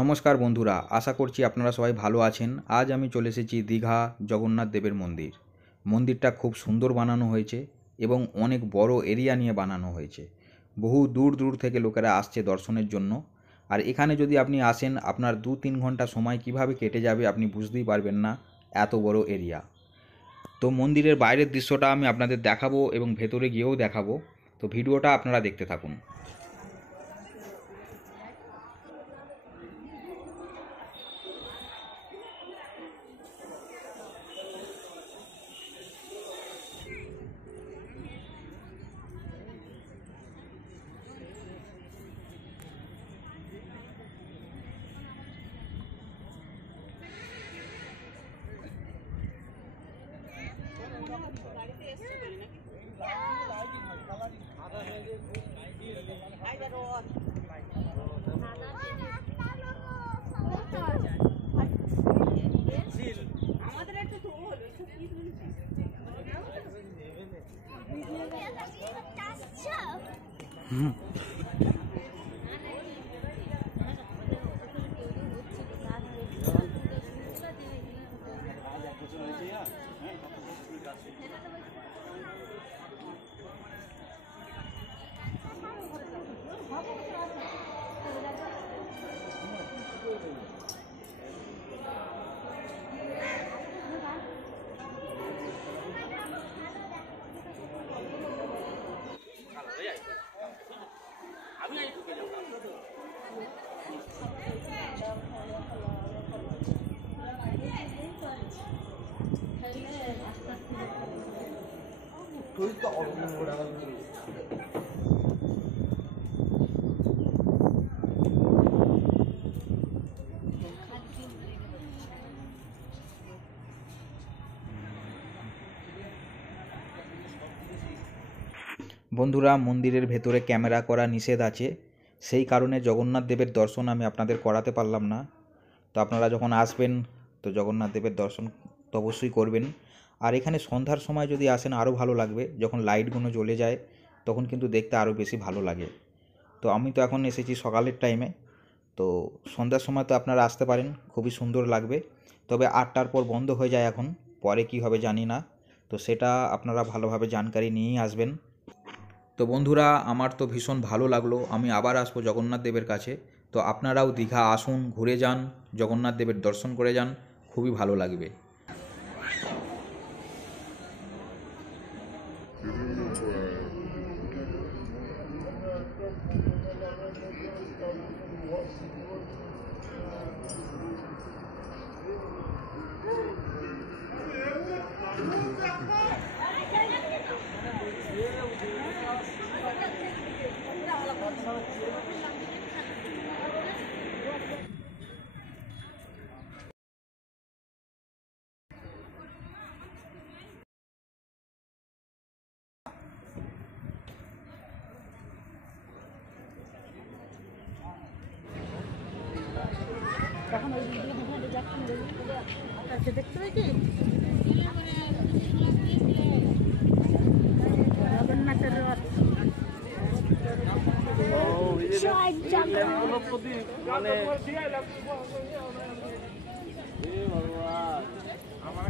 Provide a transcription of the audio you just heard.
নমস্কার বন্ধুরা, আশা করছি আপনারা সবাই ভালো আছেন। আজ আমি চলে এসেছি দীঘা জগন্নাথ দেবের মন্দির। মন্দিরটা খুব সুন্দর বানানো হয়েছে এবং অনেক বড় এরিয়া নিয়ে বানানো হয়েছে। বহু দূর দূর থেকে লোকেরা আসছে দর্শনের জন্য। আর এখানে যদি আপনি আসেন, আপনার 2-3 ঘন্টা সময় কিভাবে কেটে যাবে আপনি বুঝতেই পারবেন না, এত বড় এরিয়া। তো মন্দিরের বাইরের দৃশ্যটা আমি আপনাদের দেখাবো এবং ভেতরে গিয়েও দেখাবো। তো ভিডিওটা আপনারা দেখতে থাকুন। বন্ধুরা, মন্দিরের ভেতরে ক্যামেরা করা নিষেধ আছে, সেই কারণে জগন্নাথ দেবের দর্শন আমি আপনাদের করাতে পারলাম না। তো আপনারা যখন আসবেন তো জগন্নাথ দেবের দর্শন তো অবশ্যই করবেন। আর এখানে সন্ধ্যার সময় যদি আসেন আরও ভালো লাগবে, যখন লাইটগুলো জ্বলে যায় তখন কিন্তু দেখতে আরও বেশি ভালো লাগে। তো আমি তো এখন এসেছি সকালের টাইমে, তো সন্ধ্যার সময় তো আপনারা আসতে পারেন, খুবই সুন্দর লাগবে। তবে 8টার পর বন্ধ হয়ে যায়, এখন পরে কি হবে জানি না, তো সেটা আপনারা ভালোভাবে জানকারি নিয়েই আসবেন। তো বন্ধুরা, আমার তো ভীষণ ভালো লাগলো, আমি আবার আসবো জগন্নাথ দেবের কাছে। তো আপনারাও দীঘা আসুন, ঘুরে যান, জগন্নাথ দেবের দর্শন করে যান, খুবই ভালো লাগবে। তখন ওই দিকে হেঁটে যাচ্ছেন আচ্ছা দেখতে পেয়েছি জগন্নাথের রথ আমার